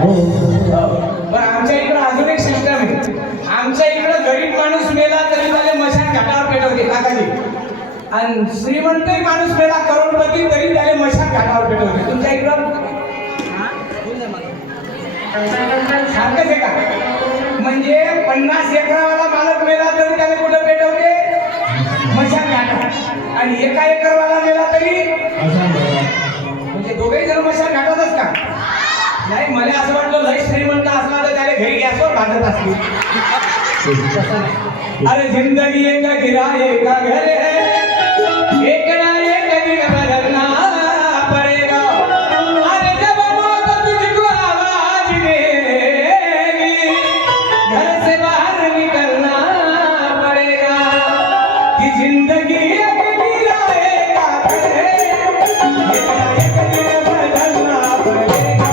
हो. पण आमच्या इकडं अजून एक सिस्टम आहे. आमच्या इकडं गरीब माणूस मेला तरी त्याला मशान घाटावर पेटवते काकाजी. आणि श्रीमंतही माणूस मेला करोडपती तरी त्याला मशान घाटावर पेटवते. तुमच्या इकडं सारखंच आहे का? म्हणजे 50 एकरावाला मालक मेला तरी त्याला कुठं पेटवते? मशान घाटात. आणि 1 एकरवाला मेला तरी म्हणजे दोघेही जण मशान घाटातच का? नाही, मला असं वाटलं लय श्रीमंत असला तर त्याला घरी गॅसवर भाजत असतील. अरे जिंदगी एक किराए का घर है, एक ना एक दिन बदलना पड़ेगा. अरे जब मौत तुझको आवाज देगी, घर से बाहर निकलना पड़ेगा. कि जिंदगी एक किराए का घर है, एक ना एक दिन बदलना पड़ेगा.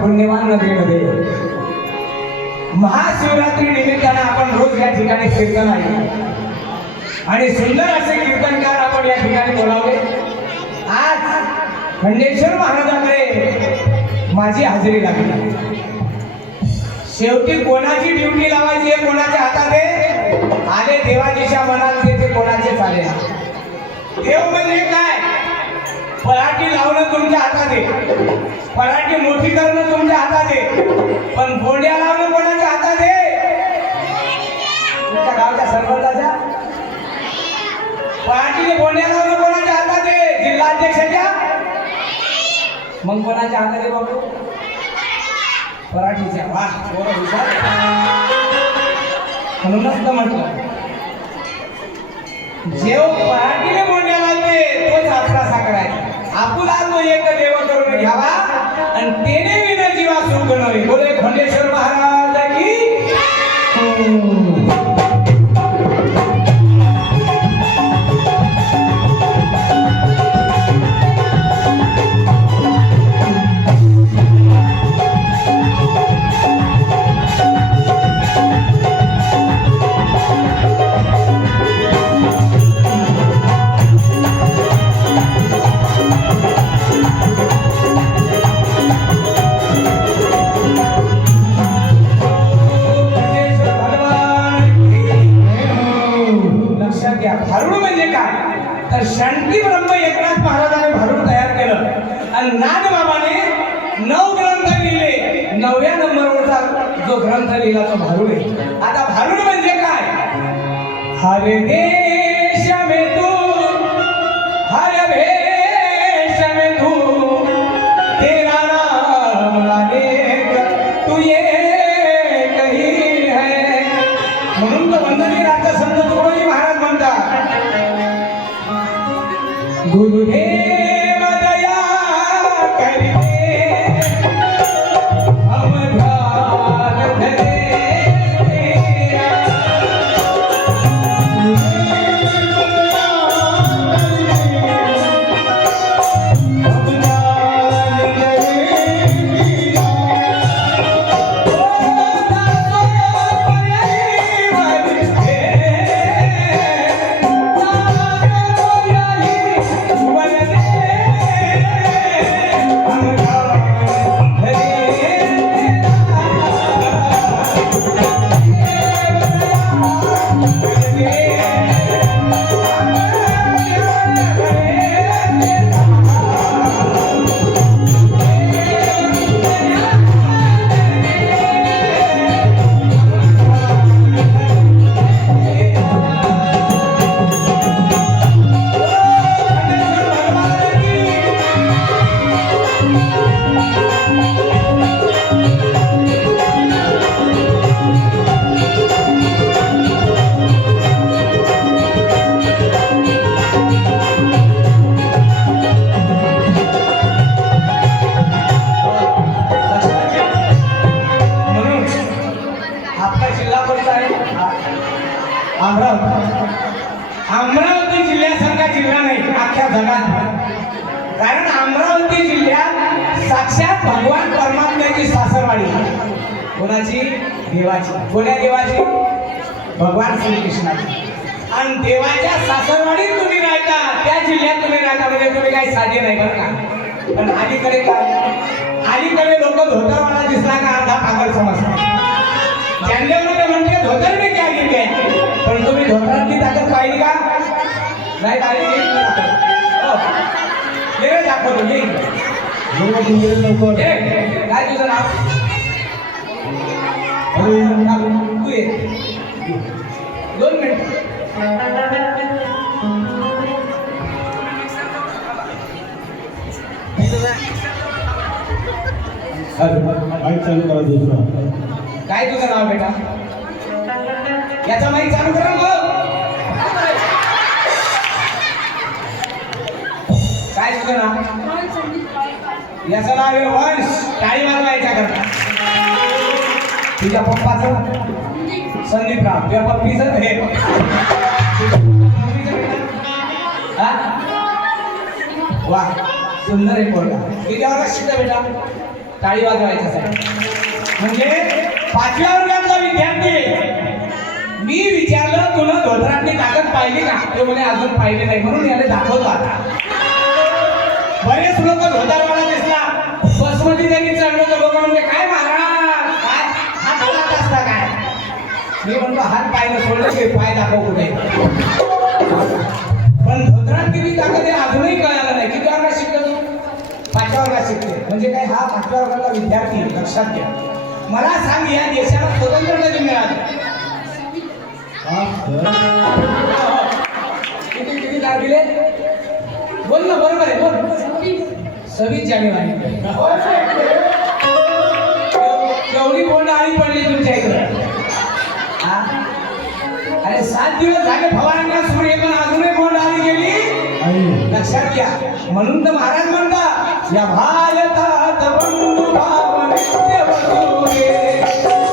पुण्यवान नगरीमध्ये महाशिवरात्री निमित्तानं आपण रोज या ठिकाणी कीर्तन आहे आणि सुंदर असे कीर्तनकार आपण या ठिकाणी बोलावले. आज खंडेश्वर महाराजांकडे माझी हजेरी लागली. शेवटी कोणाची ड्युटी लावायची आहे कोणाच्या हातात आहे? आले देवाजीच्या मनात ते कोणाचे चाले. देव म्हणजे काय? पराठी लावणं तुमच्या हातात आहे, पराठी मोठी करणं तुमच्या हातात आहे, पण गोंड्या लावणं कोणाच्या हातात आहे? तुमच्या गावच्या सरपंचाच्या. पराठीने गोंड्या लावणं कोणाच्या हातात आहे? जिल्हाध्यक्षाच्या. मग कोणाच्या हातात आहे बाबू? पराठीच्या. वा, म्हणूनच तर म्हटलं जेव पराठीने गोंड्या लावते तोच आपला साखर आहे. आपुला तो एक देव करून घ्यावा आणि तेने विना जीवा सुख नव्हे. बोले खंडेश्वर महाराज की 9व्या नंबरवरचा जो ग्रंथ लिहिला तो भारुड आहे. आता भारुड म्हणजे काय? हर देश में तू, हर भेष में तू, तेरा नाम अनेक, तू ये कहीं है. म्हणून तो वंदनीय राजसंत तुकडोजी महाराज म्हणतात, गुरुदेव दया करके हम ध्यान धरे तेरा. अमरावती जिल्ह्यासारखा जिल्हा नाही अख्ख्या जगात. कारण अमरावती जिल्ह्यात साक्षात भगवान परमात्म्याची सासरवाडी. कोणाची? देवाची. कोण्या देवाची? भगवान श्रीकृष्णाची. आणि देवाच्या सासरवाडीत तुम्ही राहता, त्या जिल्ह्यात तुम्ही राहता म्हणजे तुम्ही काही साधे नाही बरं का. पण अलीकडे काय? अलीकडे लोक धोतरवाला दिसला का अर्धा पागल समजतात. ज्यांच्यामध्ये म्हणते धोतर मी क्या गिर गए, पण तुम्ही धोतरांची ताकद पाहिली का? नाही पाहिली. ये दाखवतो ये. काय तुझं नाव? तू ये 2 मिनिट. काय तुझं नाव बेटा? याचा माईक चालू करा मग. काय तुझं नाव? याचं नाव आहे वंश. टाळी वाजवायच्या करता. तुझ्या पप्पाचं? संदीपराव. तुझ्या पप्पीचं? हे हा? वा सुंदर आहे पोरगा. किती वर्ष शिकतो बेटा? टाळी वाजवायच्यासाठी. म्हणजे 5व्या वर्गातला विद्यार्थी. मी विचारलं तुला धोतरांनी ताकद पाहिली का? तो म्हणे अजून पाहिली नाही. म्हणून याला दाखवतो आता. बरेच लोक धोतरवाला दिसला बसमध्ये त्यांनी चढलो तर लोक म्हणजे काय महाराज काय हात हात असता काय? मी म्हणतो हात पाय सोडलं की पाय दाखव कुठे. पण धोतरात किती ताकद आहे अजूनही कळालं नाही. किती वर्गात शिकतो तू? 5व्या वर्गात शिकते. म्हणजे काय हा 5व्या वर्गातला विद्यार्थी. लक्षात घ्या. मला सांग या देशाला स्वतंत्र कधी मिळालं? किती किती तारखेला? बोल ना. बरोबर आहे बोल. 26 जानेवारी. एवढी बोंड आली पडली तुमच्या इकडे. अरे 7 दिवस झाले फवारण्या सुरू आहे पण अजूनही बोंड आली गेली. लक्षात घ्या. म्हणून तर महाराज म्हणतात या भारतात बंधू भाव नित्य वसुरे,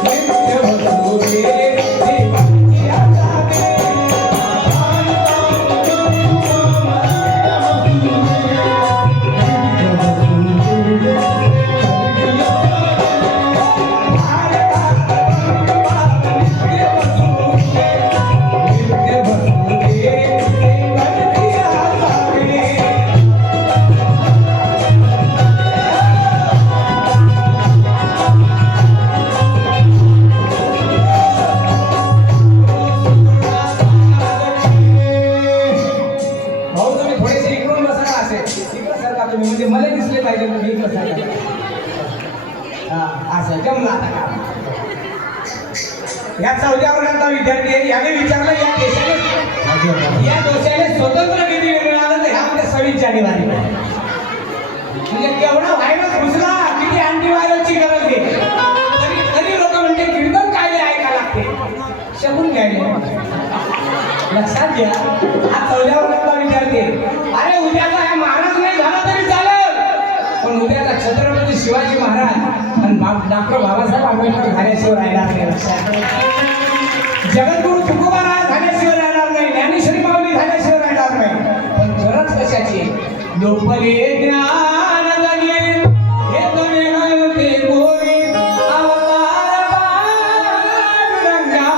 नित्य वसुरे. असं जमलं आता का या 14व्या वर्गाचा विद्यार्थी आहे. याने विचारलं या देशाने स्वतंत्र किती मिळालं तर ह्या म्हणजे 26 जानेवारी म्हणजे केवढा व्हायरस घुसला किती अँटीव्हायरसची गरज आहे तरी लोक म्हणते कीर्तन कायले ऐकायला लागते शकून घ्यायले लक्षात घ्या हा 14व्या वर्गाचा विद्यार्थी आहे. अरे उद्याचा हा महाराज नाही झाला तरी चालेल पण उद्याचा छत्रपती शिवाजी महाराज आणि डॉक्टर बाबासाहेब आंबेडकर झाल्याशिवाय राहणार नाही. लक्षात जगद्गुरु तुकोबाराय झाल्याशिवाय राहणार नाही. ज्ञानेश्वरी माऊली झाल्याशिवाय राहणार नाही. पण गरज कशाची लोपले ज्ञान जगे हे तने नव्हते गोरी अवतार पांडुरंगा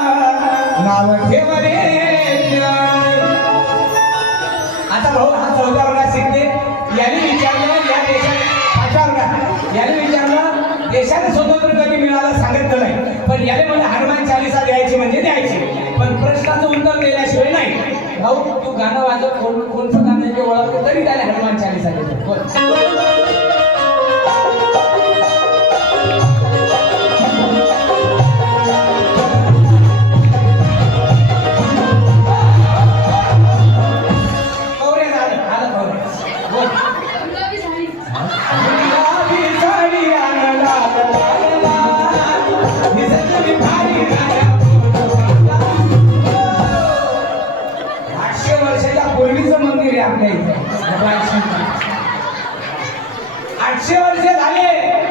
नाव ठेवले ज्ञान. आता भाऊ हा 14व्या वर्गात शिकते. याने विचारलं या देशात 5व्या वर्गात याने विचारलं देशाने स्वतंत्र कधी मिळालं सांगितलं नाही पण याने मला हनुमान चालीसा द्यायची म्हणजे द्यायची पण प्रश्नाचं उत्तर दिल्याशिवाय नाही. भाऊ तू गाणं वाजव कोणतं गाणं ते ओळखलं तरी त्याला हनुमान चालीसा देतो. आपल्या इथे 800 वर्ष झाले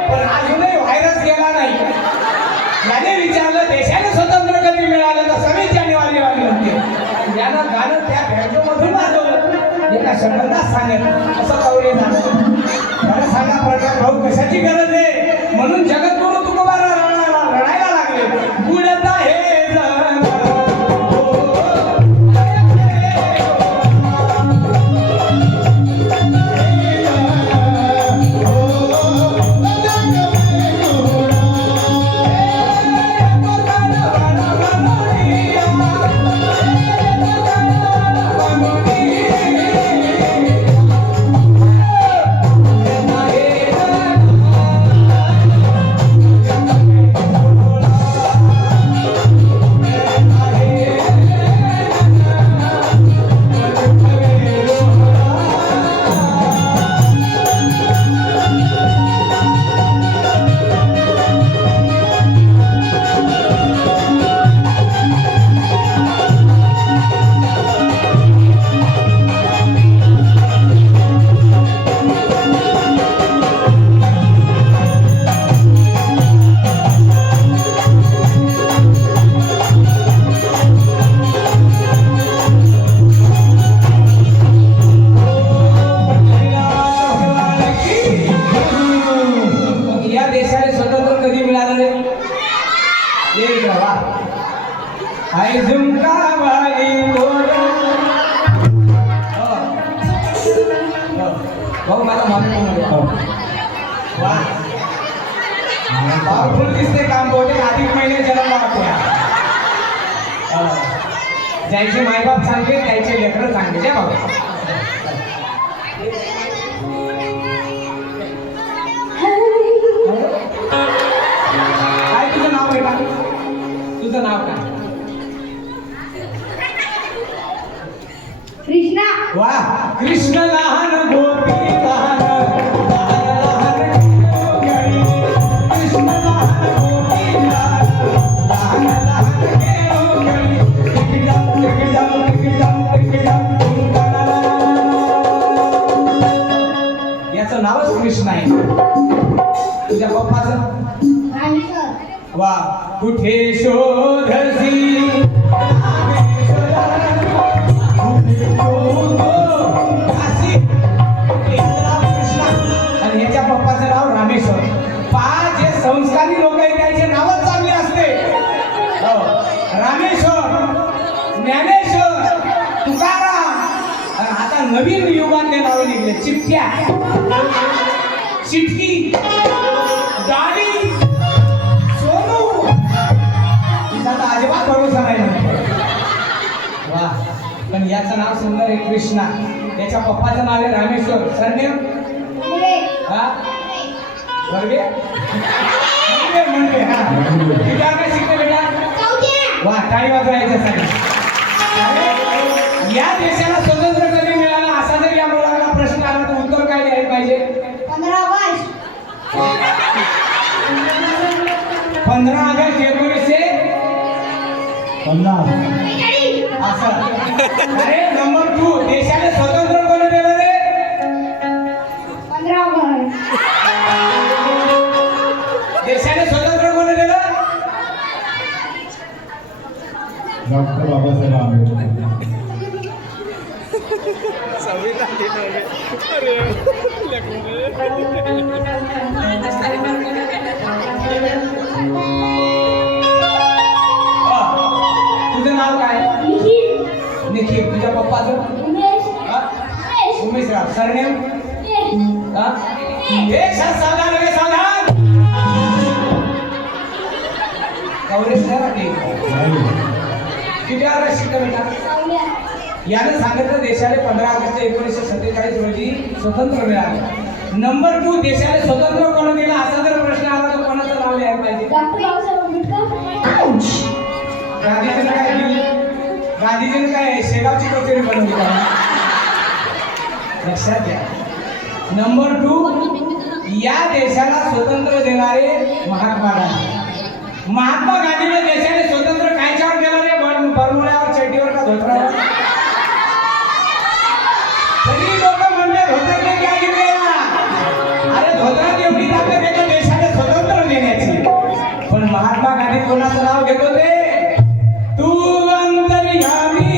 पण अजूनही व्हायरस गेला नाही. याने विचारलं देशाने स्वतंत्र कधी मिळालं तर 26 जानेवारी वाली म्हणते. यानं गाणं त्या बँकेमधून वाजवलं एका शब्दात सांगेल असं कवरे झालं. खरं सांगा प्रकाश भाऊ कशाची गरज आहे म्हणून जगद्गुरु तुकोबाराय रडायला लागले बुडता हे पावरफुल दिसते काम बहुतेक अधिक महिने जन्मला होत्या ज्यांचे मायबाप सांगते त्यांचे लेकरं सांगते त्या बाबा. काय तुझं नाव बेटा तुझं नाव काय कृष्णा. वा कृष्ण लहान गोपी लहान याचं नावच कृष्ण आहे. तुझ्या पप्पाचं वा कुठे शोधसी आणि याच्या पप्पाचं नाव रामेश्वर. जे संस्कारी लोक आहेत त्यांचे नावच चांगले असते. रामेश्वर ज्ञानेश्वर तुकाराम आणि आता नवीन युगातले नाव निघले चिठ्ठ्या चिटकी गाडी सोनू तिचा तर अजिबात भरोसा नाही. वा पण याचं नाव सुंदर आहे कृष्णा. त्याच्या पप्पाचं नाव आहे रामेश्वर. सरनेम हा वर्गे गिटार काय शिकते बेटा? वा, टाळी वाजवायचं सगळं. या देशाला स्वतंत्र कधी मिळालं असा जर या मुलाला प्रश्न आला तर उत्तर काय द्यायला पाहिजे? 15 ऑगस्ट 1950 असं. अरे नंबर 2 देशाला स्वतंत्र कोणी दिलं रे? 15 ऑगस्ट देशाला स्वतंत्र कोणी दिलं? डॉक्टर बाबासाहेब आंबेडकर. तुझं नाव काय? निखिल. तुझ्या पप्पाचं? उमेशराव. सरनेम? एक सावधान रे सावधान. काँग्रेस नाही. किती वेळा शिकतो बेटा? यानं सांगितलं देशाला 15 ऑगस्ट 1947 रोजी स्वतंत्र मिळालं. नंबर 2 देशाला स्वतंत्र कोण दिलं असा जर प्रश्न आला तर कोणाचं नाव लिहायला पाहिजे? डॉक्टर बाबासाहेब आंबेडकर. गांधीजीनं काय दिलं? गांधीजीनं काय शेगावची कचेरी बनवली का? लक्षात घ्या. नंबर 2 या देशाला स्वतंत्र देणारे महात्मा गांधी. महात्मा गांधीने देशाने स्वतंत्र कायच्यावर केलं रे? बरमुड्यावर, चड्डीवर का धोत्रावर? सगळी लोक म्हणतात धोत्राने काय घेतलेला? अरे धोत्रात एवढी ताकद आहे देशाला स्वतंत्र देण्याची. पण महात्मा गांधी कोणाचं नाव घेत होते? तू अंतर्यामी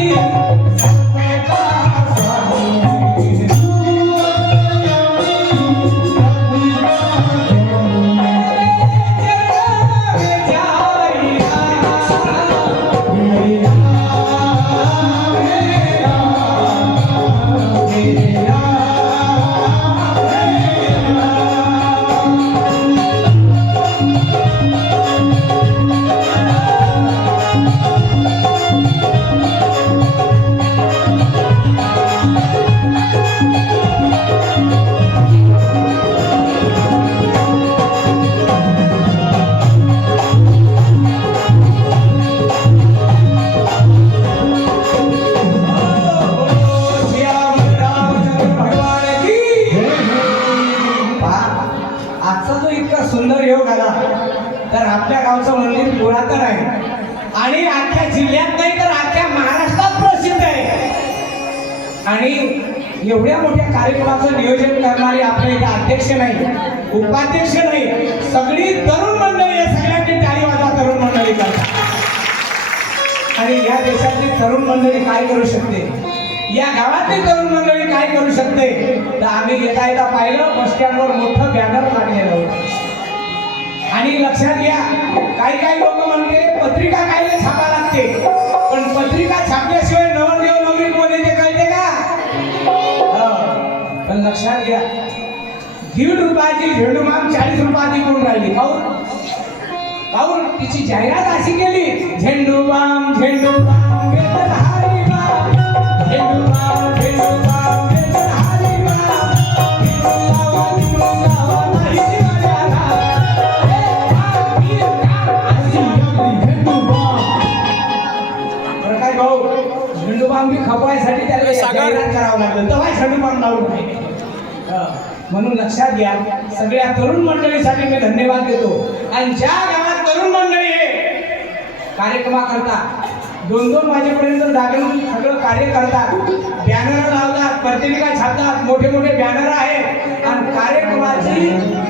सुंदर योग आला तर आपल्या गावचं मंदिर पुरातन आहे आणि अख्ख्या जिल्ह्यात नाही तर अख्ख्या महाराष्ट्रात प्रसिद्ध आहे. आणि एवढ्या मोठ्या कार्यक्रमाचं नियोजन करणारे आपले इथे अध्यक्ष नाही, उपाध्यक्ष नाही, सगळी तरुण मंडळी आहे. सगळ्यांनी टाळी वाजवा तरुण मंडळी करतात. आणि या देशातली तरुण मंडळी काय करू शकते, या गावातली तरुण मंडळी काय करू शकते तर आम्ही येता येता पाहिलं बस स्टँडवर मोठं बॅनर लागलेलं होतं. आणि लक्षात घ्या काही काही लोक म्हणते पत्रिका काय छापा लागते, पण पत्रिका छापल्याशिवाय नवरदेव नवरी कोणी ते कळते का? पण लक्षात घ्या 1.5 रुपयाची झेंडूबाम 40 रुपयाची कोण राहिली? काऊन तिची जाहिरात अशी केली, झेंडूबाम झेंडूबाम वेतन हारी बाम, झेंडूबाम झेंडूबाम वेतन हारी बाम, झेंडूबाम बी खपवायसाठी त्याला जाहिरात करावं लागलं तेव्हा झेंडूबाम लावून. म्हणून लक्षात घ्या सगळ्या तरुण मंडळीसाठी मी धन्यवाद देतो. आणि ज्या गावात तरुण मंडळी कार्यक्रमाकरता 2-2 वाजेपर्यंत जागून सगळं कार्य करतात, बॅनर लावतात, पत्रिका छापतात, मोठे मोठे बॅनर आहेत आणि कार्यक्रमाची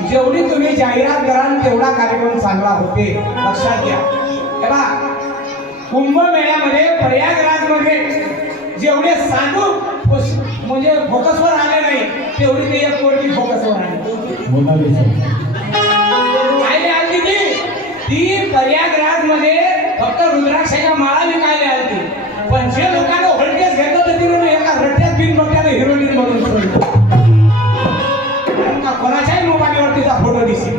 जेवढी तुम्ही जाहिरात कराल तेवढा कार्यक्रम चांगला होते. लक्षात घ्या. तेव्हा कुंभमेळ्यामध्ये प्रयागराजमध्ये जेवढे साधू म्हणजे फोकसवर आले नाही तेवढी ते एक पोरगी फोकसवर आली. काय आली ती प्रयागराजमध्ये फक्त रुद्राक्षाच्या माळा विकायला आली. पण जे लोकांना व्होल्टेज घेतलं तर तिने एका रट्ट्यात बिन बघ्याने हिरोईन बनवून सोडलं. कोणाच्याही मोबाईलवर तिचा फोटो दिसेल,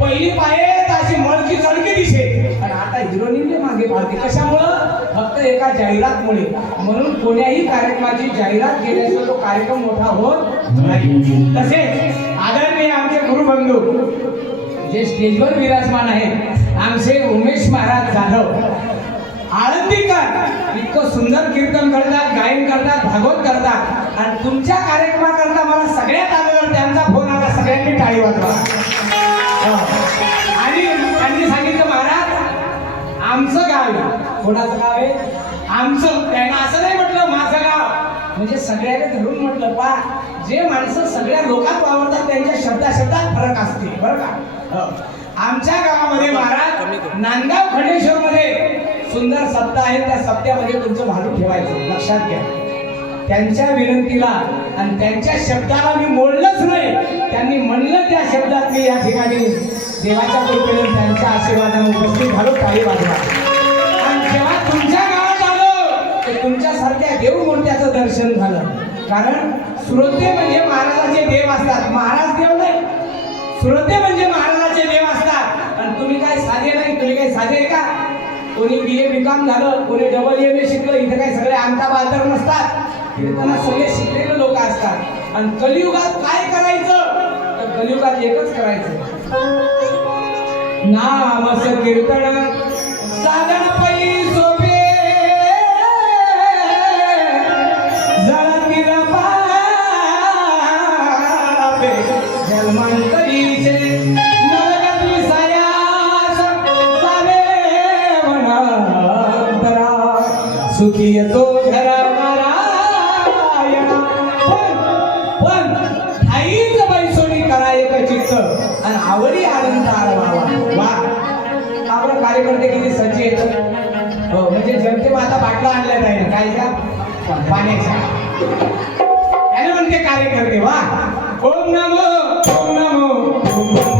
पहिली पायेत अशी मळकी चळकी दिसेल आणि आता हिरोईनने मागे पाळते. कशामुळं? फक्त एका जाहिरातमुळे. म्हणून कोण्याही कार्यक्रमाची जाहिरात केल्याशिवाय तो कार्यक्रम मोठा होत नाही. तसेच आदरणीय आमचे गुरुबंधू जे स्टेजवर विराजमान आहेत आमचे उमेश महाराज जाधव आळंदीकर इतकं सुंदर कीर्तन करतात, गायन करतात, भागवत करतात आणि तुमच्या कार्यक्रमाकरता मला सगळ्यात अगोदर त्यांचा फोन आला, सगळ्यांनी टाळी वाजवा. आणि त्यांनी सांगितलं महाराज आमचं गाव आहे. कोणाचं गाव आहे? आमचं. त्यांना असं नाही म्हटलं माझं गाव, म्हणजे सगळ्याने धरून म्हटलं पा जे माणसं सगळ्या लोकात वावरतात त्यांच्या शब्दात फरक असते बरं का. आमच्या गावामध्ये महाराज नांदगाव खंडेश्वर मध्ये सुंदर सप्ताह आहे, त्या सप्त्यामध्ये तुमचं भाडू ठेवायचं लक्षात घ्या. त्यांच्या विनंतीला आणि त्यांच्या शब्दाला मी मोडलंच नाही, त्यांनी म्हणलं त्या शब्दात मी या ठिकाणी देवाच्या कृपेने त्यांच्या आशीर्वादाने उपस्थित झालो. टाळी वाजवा. आणि जेव्हा तुमच्या गावात आलो तर तुमच्यासारख्या देवमूर्त्याचं दर्शन झालं. कारण श्रोते म्हणजे महाराजाचे देव असतात, महाराज देव नाही. श्रोते म्हणजे महाराजाचे देव असतात. आणि तुम्ही काय साधे नाही, तुम्ही काय साधे आहे का? कोणी BA BCom झालं, कोणी AA शिकलं, इथे काय सगळे आमचा बाजार नसतात. कीर्तनात सगळे शिकलेले लोक असतात. आणि कलियुगात काय करायचं तर कलियुगात एकच करायचं, नाम कीर्तन साधन पै सोपे जळतील पापे जन्मांतरीचे नरगत विसायास सावे वनांतरा सुखी येतो घरा नारायणा. पण ठाईच बैसोनी करा एक चित्त आणि आवडी आनंद आरवावा. वा आपलं कार्यकर्ते किती सज्ज येत. हो म्हणजे जनते माता बाटला आणल्या नाही काय का पाण्याच्या त्याने म्हणते कार्यकर्ते. वा ओम नमो ओम नमो ओम नमो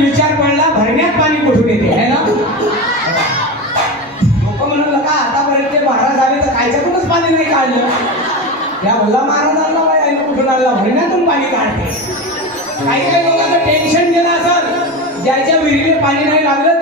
विचार पडला भरण्यात पाणी कुठून येते है ना. लोक म्हणलं का आतापर्यंत महाराज आले तर कायच्यातूनच पाणी नाही काढलं. या भल्ला महाराजांना बाई कुठून आणला भरण्यातून पाणी काढते. काही काही लोकांचं टेन्शन गेलं असेल ज्याच्या विहिरीला पाणी नाही लागलं